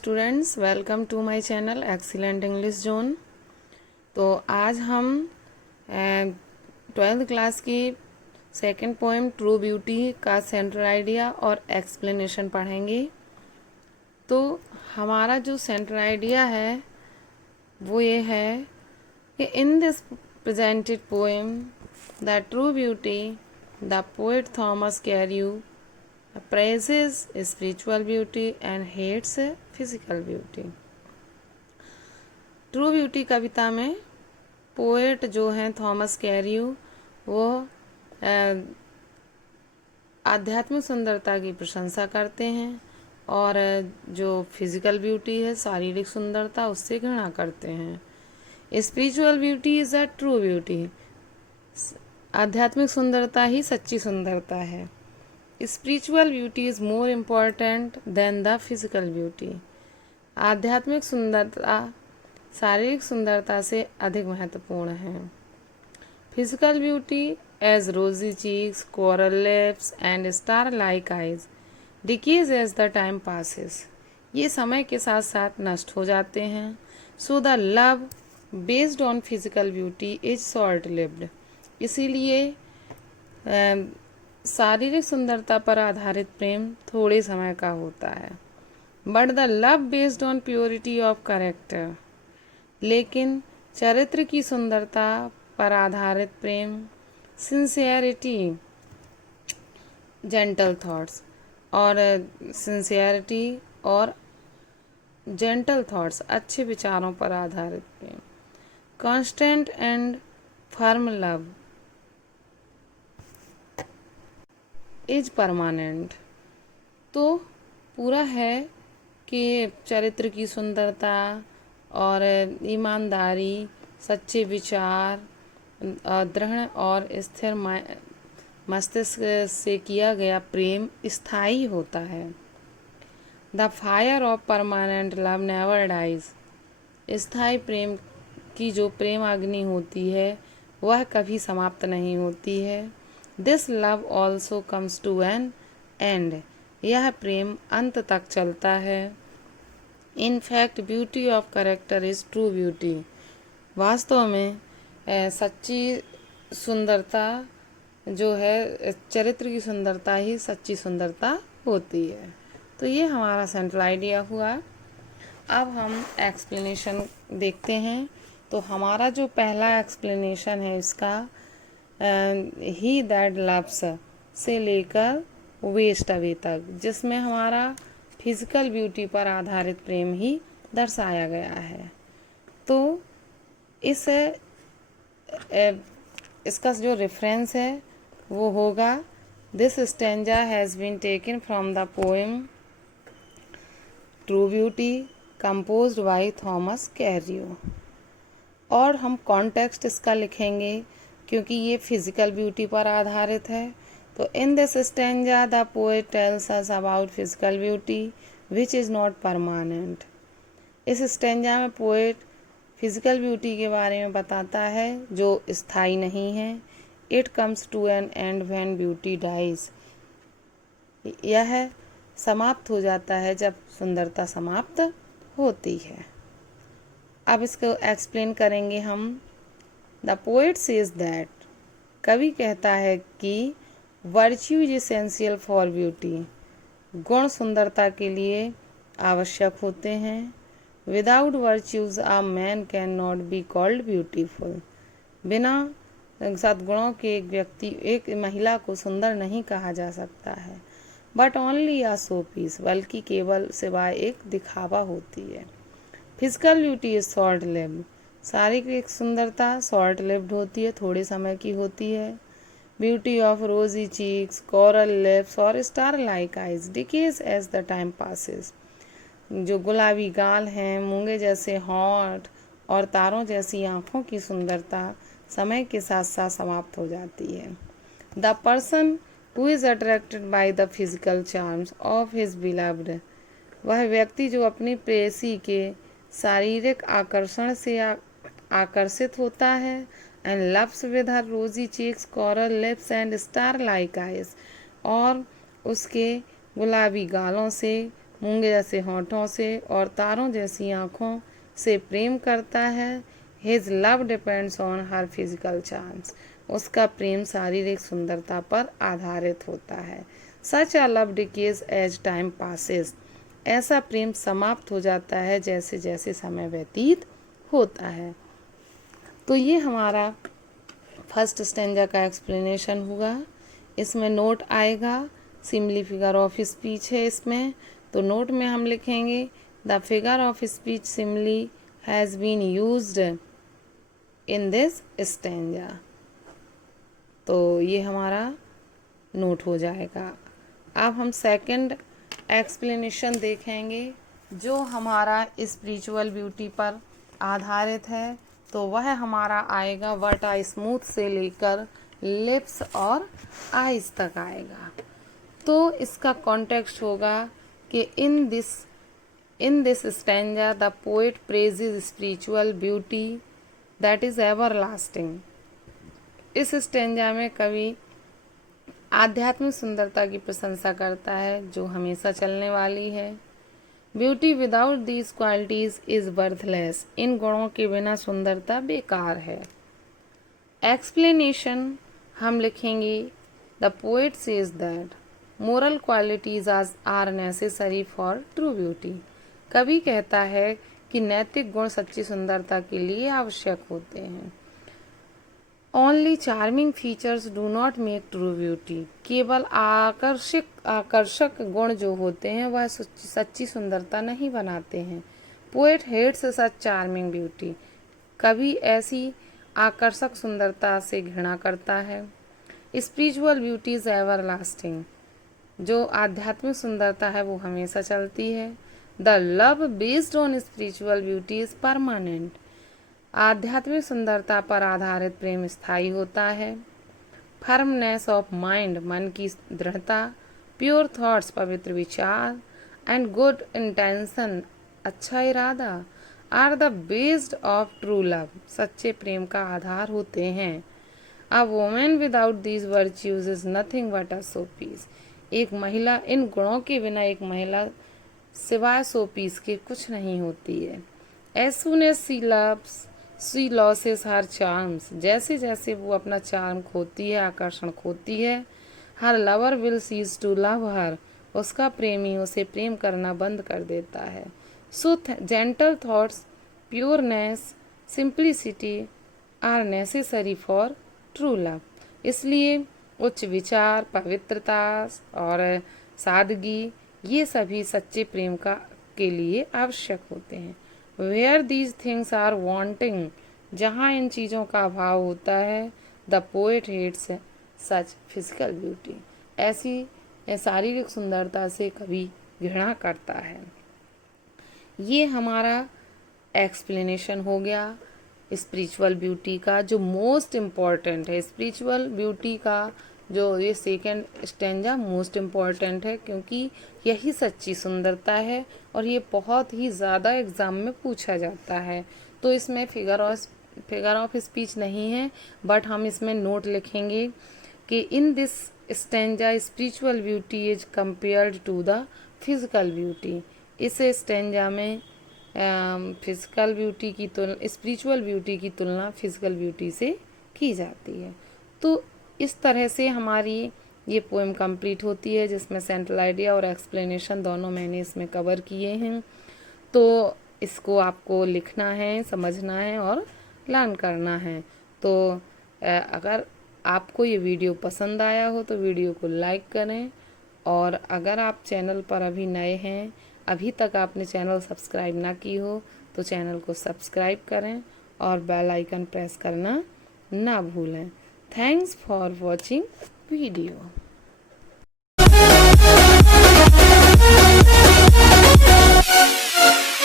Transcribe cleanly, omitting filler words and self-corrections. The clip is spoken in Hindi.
Students, welcome to my channel excellent English zone. तो आज हम 12th क्लास की सेकंड पोएम ट्रू ब्यूटी का सेंट्रल आइडिया और एक्सप्लेनेशन पढ़ेंगे। तो हमारा जो सेंट्रल आइडिया है वो ये है कि in this presented poem the true beauty the poet Thomas Carew praises spiritual beauty and hates physical beauty। True beauty कविता में पोएट जो हैं थॉमस कैरियू वो आध्यात्मिक सुंदरता की प्रशंसा करते हैं और जो फिजिकल ब्यूटी है, शारीरिक सुंदरता, उससे घृणा करते हैं। Spiritual beauty is a true beauty. आध्यात्मिक सुंदरता ही सच्ची सुंदरता है। Spiritual beauty is more important than the physical beauty. आध्यात्मिक सुंदरता शारीरिक सुंदरता से अधिक महत्वपूर्ण है। Physical beauty as rosy cheeks, coral lips and star like eyes decays as the time passes. ये समय के साथ साथ नष्ट हो जाते हैं। So the love based on physical beauty is short lived. इसीलिए शारीरिक सुंदरता पर आधारित प्रेम थोड़े समय का होता है। But the love based on purity of character, लेकिन चरित्र की सुंदरता पर आधारित प्रेम, सिंसियरिटी, जेंटल थॉट्स और जेंटल थॉट्स, अच्छे विचारों पर आधारित प्रेम, constant and firm love is permanent. तो पूरा है कि चरित्र की सुंदरता और ईमानदारी, सच्चे विचार, दृढ़ और स्थिर मस्तिष्क से किया गया प्रेम स्थायी होता है। The fire of permanent love never dies. स्थायी प्रेम की जो प्रेम अग्नि होती है वह कभी समाप्त नहीं होती है। This love also comes to an end. यह प्रेम अंत तक चलता है। In fact beauty of character is true beauty. वास्तव में सच्ची सुंदरता जो है, चरित्र की सुंदरता ही सच्ची सुंदरता होती है। तो ये हमारा सेंट्रल आइडिया हुआ। अब हम एक्सप्लेनेशन देखते हैं। तो हमारा जो पहला एक्सप्लेनेशन है इसका, ही दैट लव्स से लेकर वेस्ट अवे तक, जिसमें हमारा फिजिकल ब्यूटी पर आधारित प्रेम ही दर्शाया गया है। तो इसका जो रेफरेंस है वो होगा, this stanza has been taken from the poem true beauty composed by Thomas Carew. और हम कॉन्टेक्स्ट इसका लिखेंगे क्योंकि ये फिजिकल ब्यूटी पर आधारित है। तो in this stanza the poet tells us about physical beauty which is not permanent. इस स्टेंजा में पोएट फिजिकल ब्यूटी के बारे में बताता है जो स्थायी नहीं है। It comes to an end when beauty dies. यह समाप्त हो जाता है जब सुंदरता समाप्त होती है। अब इसको एक्सप्लेन करेंगे हम। द पोएट सेज दैट, कवि कहता है कि virtue is essential for beauty. गुण सुंदरता के लिए आवश्यक होते हैं। Without virtues a man can not be called beautiful. बिना सद्गुणों के एक महिला को सुंदर नहीं कहा जा सकता है। But only a show piece, बल्कि केवल सिवाय एक दिखावा होती है। Physical beauty is short lived. शारीरिक सुंदरता शॉर्ट लिव्ड होती है, थोड़े समय की होती है। Beauty of rosy cheeks, coral lips और star like eyes decays as the time passes. जो गुलाबी गाल हैं, मूंगे जैसे होंठ और तारों जैसी आँखों की सुंदरता समय के साथ साथ समाप्त हो जाती है। The person who is attracted by the physical charms of his beloved, वह व्यक्ति जो अपनी प्रेयसी के शारीरिक आकर्षण से आकर्षित होता है, एंड लव्स विद हर रोजी cheeks, coral lips and star like eyes, और उसके गुलाबी गालों से, मूंगे जैसे होठों से और तारों जैसी आँखों से प्रेम करता है। His love depends on her physical charms, उसका प्रेम शारीरिक सुंदरता पर आधारित होता है। Such a love decays as time passes, ऐसा प्रेम समाप्त हो जाता है जैसे जैसे समय व्यतीत होता है। तो ये हमारा फर्स्ट स्टेंजा का एक्सप्लेनेशन हुआ। इसमें नोट आएगा, सिमिली फिगर ऑफ स्पीच है इसमें, तो नोट में हम लिखेंगे the figure of speech simile has been used in this stanza. तो ये हमारा नोट हो जाएगा। अब हम सेकंड एक्सप्लेनेशन देखेंगे जो हमारा स्पिरिचुअल ब्यूटी पर आधारित है। तो वह हमारा आएगा व्हाट आई स्मूथ से लेकर लिप्स और आइज तक आएगा। तो इसका कॉन्टेक्स्ट होगा कि in this stanza the poet praises spiritual beauty that is ever lasting. इस स्टैंजा में कवि आध्यात्मिक सुंदरता की प्रशंसा करता है जो हमेशा चलने वाली है। Beauty without these qualities is worthless, इन गुणों के बिना सुंदरता बेकार है। एक्सप्लेनेशन हम लिखेंगे the poet says that moral qualities are necessary for true beauty. कवि कहता है कि नैतिक गुण सच्ची सुंदरता के लिए आवश्यक होते हैं। Only charming features do not make true beauty, केवल आकर्षक गुण जो होते हैं वह सच्ची सुंदरता नहीं बनाते हैं। पोएट हेट्स सच चार्मिंग ब्यूटी, कवि ऐसी आकर्षक सुंदरता से घृणा करता है। Spiritual beauty is ever lasting, जो आध्यात्मिक सुंदरता है वो हमेशा चलती है। The love based on spiritual beauty is permanent, आध्यात्मिक सुंदरता पर आधारित प्रेम स्थायी होता है। फर्मनेस ऑफ माइंड, मन की दृढ़ता, प्योर थॉट्स, पवित्र विचार, एंड गुड इंटेंशन, अच्छा इरादा, are the based of true love, सच्चे प्रेम का आधार होते हैं। A women without these virtues is nothing but a showpiece, एक महिला इन गुणों के बिना एक महिला सिवाय शोपीस के कुछ नहीं होती है। As soon as she loses her charms, जैसे जैसे वो अपना चार्म खोती है, आकर्षण खोती है, her lover will cease to love her, उसका प्रेमी उसे प्रेम करना बंद कर देता है। So gentle thoughts, pureness, simplicity are necessary for true love, इसलिए उच्च विचार, पवित्रता और सादगी ये सभी सच्चे प्रेम के लिए आवश्यक होते हैं। Where these things are wanting, जहाँ इन चीज़ों का अभाव होता है, the poet hates such physical beauty, ऐसी शारीरिक सुंदरता से कवि घृणा करता है। ये हमारा एक्सप्लेनेशन हो गया स्पिरिचुअल ब्यूटी का, जो मोस्ट इम्पॉर्टेंट है। स्पिरिचुअल ब्यूटी का जो ये सेकेंड स्टेंजा मोस्ट इम्पॉर्टेंट है, क्योंकि यही सच्ची सुंदरता है और ये बहुत ही ज़्यादा एग्ज़ाम में पूछा जाता है। तो इसमें फिगर ऑफ स्पीच नहीं है, बट हम इसमें नोट लिखेंगे कि in this stanza spiritual beauty is compared to the physical beauty. इस स्टेंजा में फिजिकल ब्यूटी की तुलना, स्पिरिचुअल ब्यूटी की तुलना फिजिकल ब्यूटी से की जाती है। तो इस तरह से हमारी ये पोएम कंप्लीट होती है, जिसमें सेंट्रल आइडिया और एक्सप्लेनेशन दोनों मैंने इसमें कवर किए हैं। तो इसको आपको लिखना है, समझना है और लर्न करना है। तो अगर आपको ये वीडियो पसंद आया हो तो वीडियो को लाइक करें, और अगर आप चैनल पर अभी नए हैं, अभी तक आपने चैनल सब्सक्राइब ना की हो तो चैनल को सब्सक्राइब करें और बेल आइकन प्रेस करना ना भूलें। Thanks for watching video.